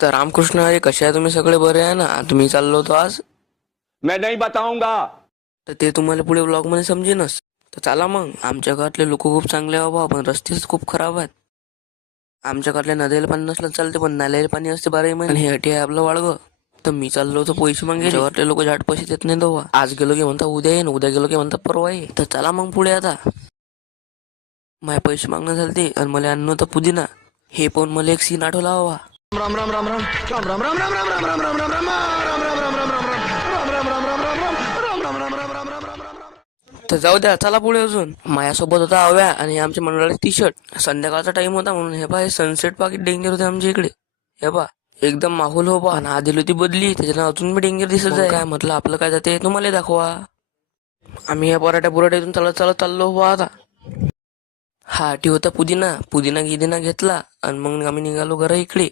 तर रामकृष्ण हरी, कसे आहे तुम्ही सगळे? बरे आहे ना? तुम्ही चाललो होतो आज, मैं नहीं बताऊंगा। तर ते तुम्हाला पुढे ब्लॉग मध्ये समजेनच. तर चला मग. आमच्या गावातले लोक खूप चांगले आहे बाबा, पण रस्तेच खूप खराब आहेत. आमच्या गावातल्या नद्याला पाणी नसलं चालते, पण नाल्याला पाणी असते 12 महिने. आणि हे अटी आहे आपलं वाळग. तर मी चाललो होतो पैसे मागे. गावातले लोक झाड पैसे देत नाही बाबा. आज गेलो की म्हणता उद्या येईन, उद्या गेलो की म्हणता परवा येईन. तर चला मग पुढे आता. माझे पैसे मागणं झालते आणि मला आणणं होतं पुदिना. हे पाहून मला एक सीन आठवला बाबा. राम राम राम राम राम राम राम राम राम राम राम राम राम तर जाऊ द्या, चला पुढे अजून. माझ्यासोबत होता आव्या आणि आमच्या मंडळाचे टी शर्ट. संध्याकाळचा टाइम होता म्हणून हे पहा, सनसेट पाकिट डेंजर होते आमच्या इकडे. हे पहा, एकदम माहोल हो पहा. आणि आधी होती बदली, त्याच्यानं अजून मी डेंजर दिसत आहे. काय म्हटलं आपलं काय जाते तुम्हाला दाखवा. आम्ही या पराठ्या पुराठ्यातून चालत चालत चाललो हो आता. हा टी होता पुदिना गिदिना घेतला आणि मग आम्ही निघालो घरा इकडे.